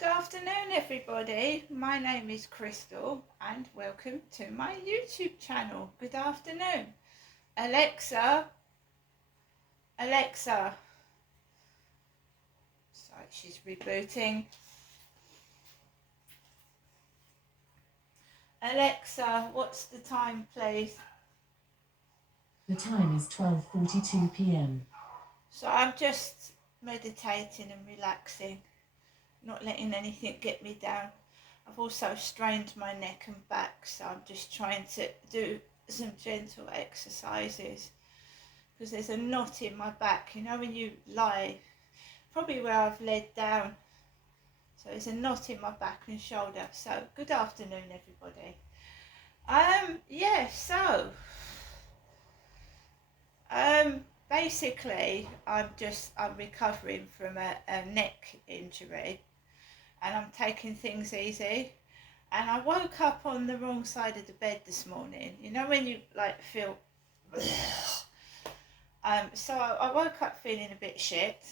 Good afternoon, everybody. My name is Crystal, and welcome to my YouTube channel. Good afternoon. Alexa, Alexa. Sorry, she's rebooting. Alexa, what's the time, please? The time is 12:42 p.m. So I'm just meditating and relaxing, not letting anything get me down. I've also strained my neck and back, so I'm just trying to do some gentle exercises because there's a knot in my back. You know when you lie, probably where I've laid down. So there's a knot in my back and shoulder. So good afternoon, everybody. Yeah, so basically I'm recovering from a neck injury, and I'm taking things easy. And I woke up on the wrong side of the bed this morning. You know when you like feel so I woke up feeling a bit shit.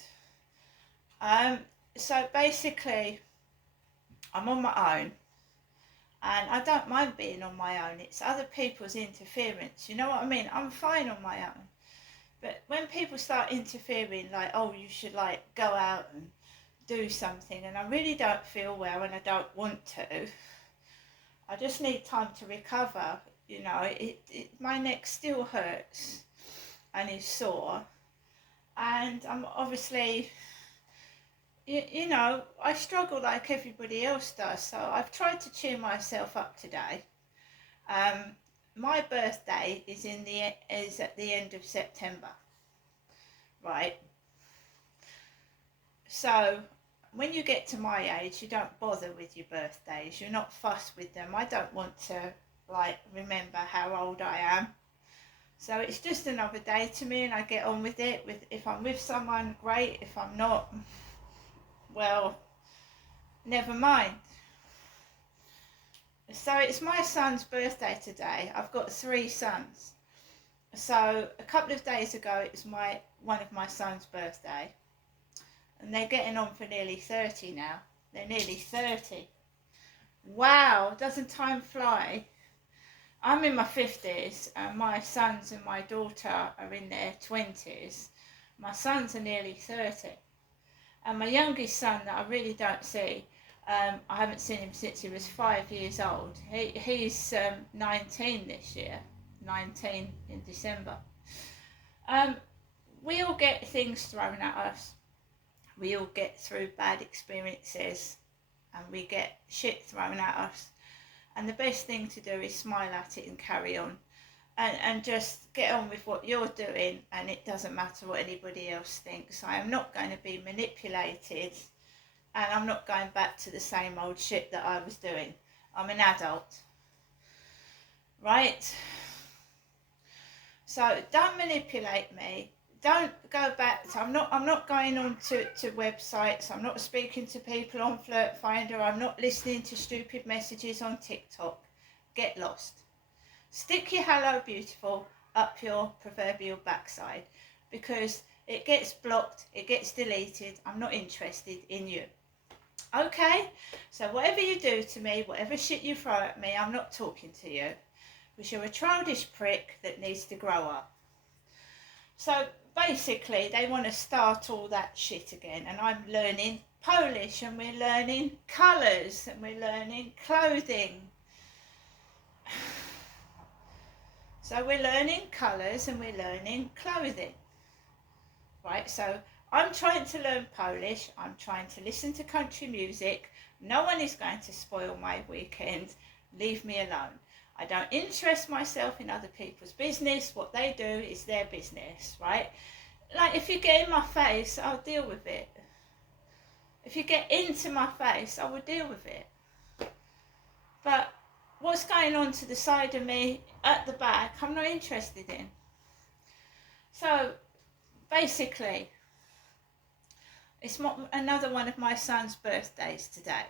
So basically I'm on my own, and I don't mind being on my own. It's other people's interference. You know what I mean? I'm fine on my own. But when people start interfering, like, oh, you should like go out and do something, and I really don't feel well and I don't want to. I just need time to recover. You know, my neck still hurts and is sore, and I'm obviously, you know, I struggle like everybody else does. So I've tried to cheer myself up today. My birthday is at the end of September, right? So when you get to my age, you don't bother with your birthdays. You're not fussed with them. I don't want to like remember how old I am. So it's just another day to me, and I get on with it. With if I'm with someone, great. If I'm not, well, never mind. So it's my son's birthday today. I've got 3 sons. So a couple of days ago, it was one of my son's birthday, and they're getting on for nearly 30 now. They're nearly 30. Wow, doesn't time fly? I'm in my 50s, and my sons and my daughter are in their 20s. My sons are nearly 30. And my youngest son that I really don't see, I haven't seen him since he was 5 years old. He's 19 this year, 19 in December. We all get things thrown at us. We all get through bad experiences, and we get shit thrown at us. And the best thing to do is smile at it and carry on, and just get on with what you're doing, and it doesn't matter what anybody else thinks. I am not going to be manipulated, and I'm not going back to the same old shit that I was doing. I'm an adult, right? So don't manipulate me. Don't go back to, I'm not going on to websites. I'm not speaking to people on Flirt Finder. I'm not listening to stupid messages on TikTok. Get lost. Stick your hello beautiful up your proverbial backside, because it gets blocked, it gets deleted. I'm not interested in you. Okay? So whatever you do to me, whatever shit you throw at me, I'm not talking to you, because you're a childish prick that needs to grow up. So basically they want to start all that shit again, and I'm learning Polish, and we're learning colours, and we're learning clothing. So we're learning colours and we're learning clothing, right? So I'm trying to learn Polish. I'm trying to listen to country music. No one is going to spoil my weekend. Leave me alone. I don't interest myself in other people's business. What they do is their business, right? Like, if you get in my face, I'll deal with it. If you get into my face, I will deal with it. But what's going on to the side of me, at the back, I'm not interested in. So basically, it's another one of my son's birthdays today,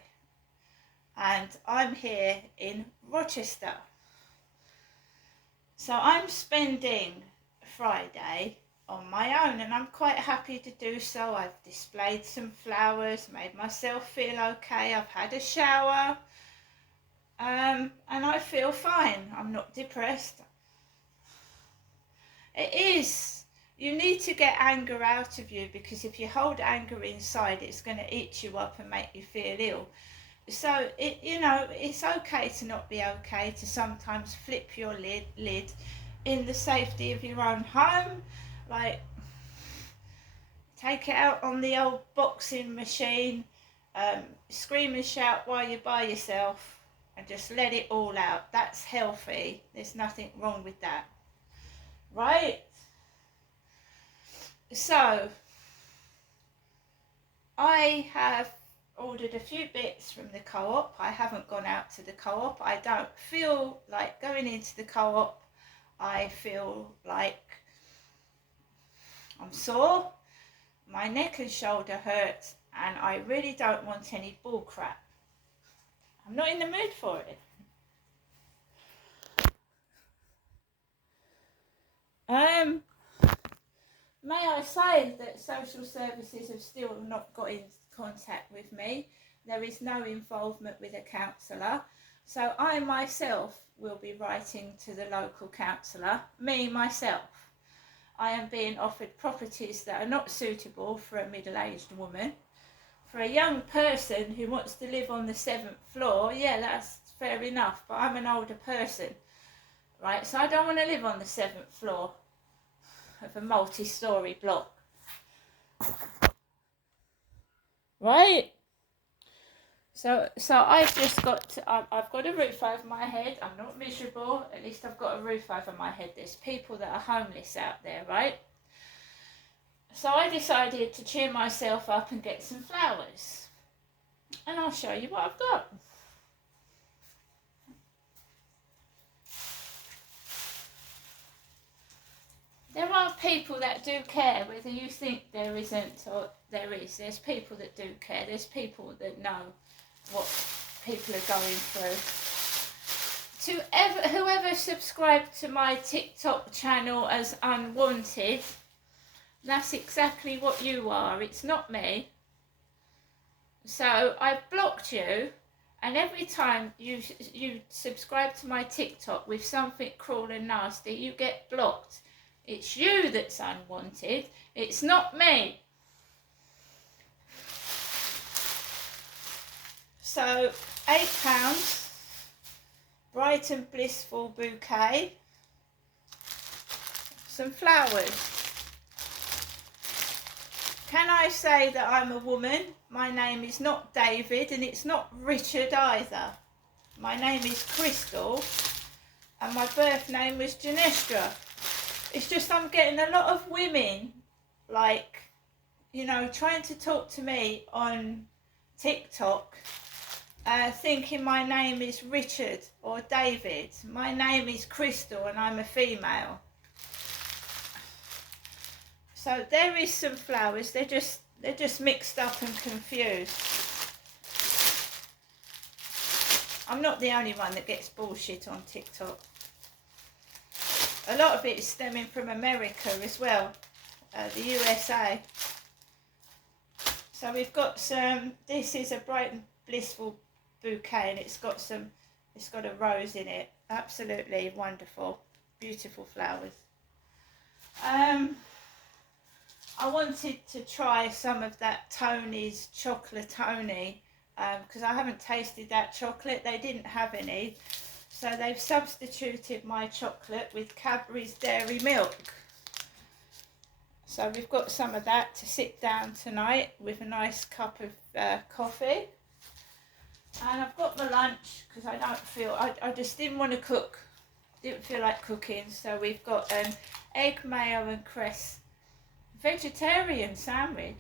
and I'm here in Rochester. So I'm spending Friday on my own, and I'm quite happy to do so. I've displayed some flowers, made myself feel okay. I've had a shower, and I feel fine. I'm not depressed. It is. You need to get anger out of you, because if you hold anger inside, it's going to eat you up and make you feel ill. So it's okay to not be okay, to sometimes flip your lid in the safety of your own home. Like, take it out on the old boxing machine, scream and shout while you're by yourself, and just let it all out. That's healthy. There's nothing wrong with that. Right? So, I have ordered a few bits from the co-op. I haven't gone out to the co-op. I don't feel like going into the co-op. I feel like I'm sore, my neck and shoulder hurt, and I really don't want any bull crap. I'm not in the mood for it. May I say that social services have still not got in contact with me. There is no involvement with a counsellor. So I myself will be writing to the local counsellor, myself. I am being offered properties that are not suitable for a middle-aged woman. For a young person who wants to live on the 7th floor, yeah, that's fair enough, but I'm an older person, right? So I don't want to live on the 7th floor of a multi-storey block. Right? So I've just got I've got a roof over my head. I'm not miserable. At least I've got a roof over my head. There's people that are homeless out there, right? So I decided to cheer myself up and get some flowers. And I'll show you what I've got. There are people that do care, whether you think there isn't or there is. There's people that do care. There's people that know what people are going through. Whoever subscribed to my TikTok channel as Unwanted, that's exactly what you are. It's not me. So I've blocked you, and every time you subscribe to my TikTok with something cruel and nasty, you get blocked. It's you that's unwanted. It's not me. So £8, Bright and Blissful bouquet, some flowers. Can I say that I'm a woman? My name is not David, and it's not Richard either. My name is Crystal, and my birth name was Janestra. It's just I'm getting a lot of women, like, trying to talk to me on TikTok, thinking my name is Richard or David. My name is Crystal, and I'm a female. So there is some flowers. They're just mixed up and confused. I'm not the only one that gets bullshit on TikTok. A lot of it is stemming from America as well, the USA. So we've got some. This is a Bright and Blissful bouquet, and it's got a rose in it. Absolutely wonderful, beautiful flowers. I wanted to try some of that Tony's Chocolatoni, because I haven't tasted that chocolate. They didn't have any, so they've substituted my chocolate with Cadbury's Dairy Milk. So we've got some of that to sit down tonight with a nice cup of coffee. And I've got my lunch, because I just didn't want to cook. Didn't feel like cooking, so we've got an egg, mayo and cress vegetarian sandwich.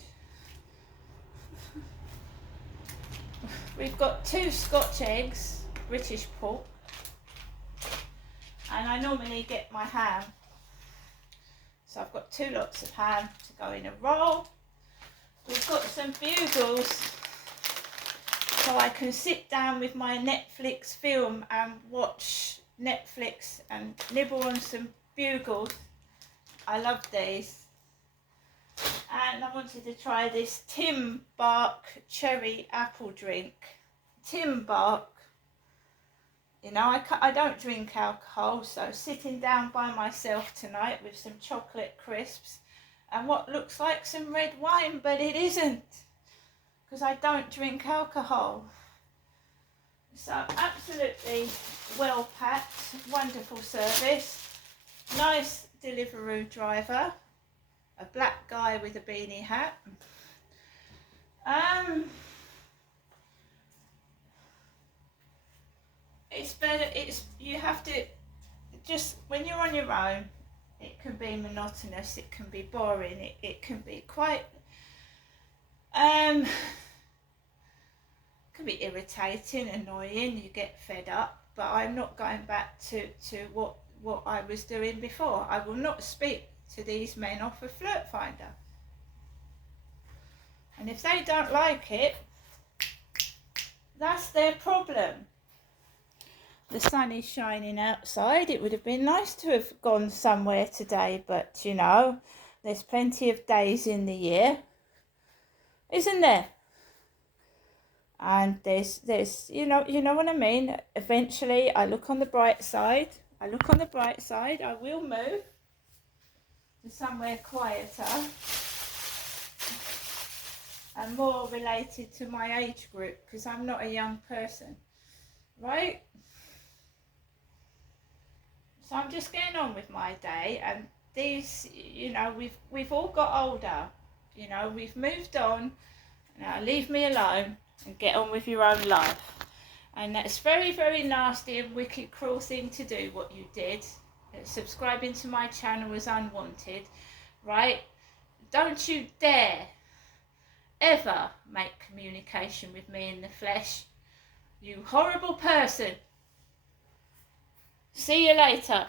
We've got 2 Scotch eggs, British pork, and I normally get my ham. So I've got 2 lots of ham to go in a roll. We've got some bugles, so I can sit down with my Netflix film and watch Netflix and nibble on some bugles. I love these. and I wanted to try this Tim Bark cherry apple drink. Tim Bark. You know, I don't drink alcohol, so sitting down by myself tonight with some chocolate crisps and what looks like some red wine, but it isn't, because I don't drink alcohol. So absolutely well packed, wonderful service, nice Deliveroo driver, a black guy with a beanie hat. It's better, you have to, just when you're on your own, it can be monotonous, it can be boring, it can be quite, can be irritating, annoying, you get fed up, but I'm not going back to what I was doing before. I will not speak to these men off of Flirt Finder. And if they don't like it, that's their problem. The sun is shining outside. It would have been nice to have gone somewhere today, but you know, there's plenty of days in the year, isn't there? And there's you know what I mean. Eventually I look on the bright side. I will move to somewhere quieter and more related to my age group, because I'm not a young person, right? So I'm just getting on with my day, and these, you know, we've all got older, you know, we've moved on. Now leave me alone and get on with your own life. And that's very, very nasty and wicked, cruel thing to do, what you did. Subscribing to my channel was unwanted, right? Don't you dare ever make communication with me in the flesh, you horrible person. See you later.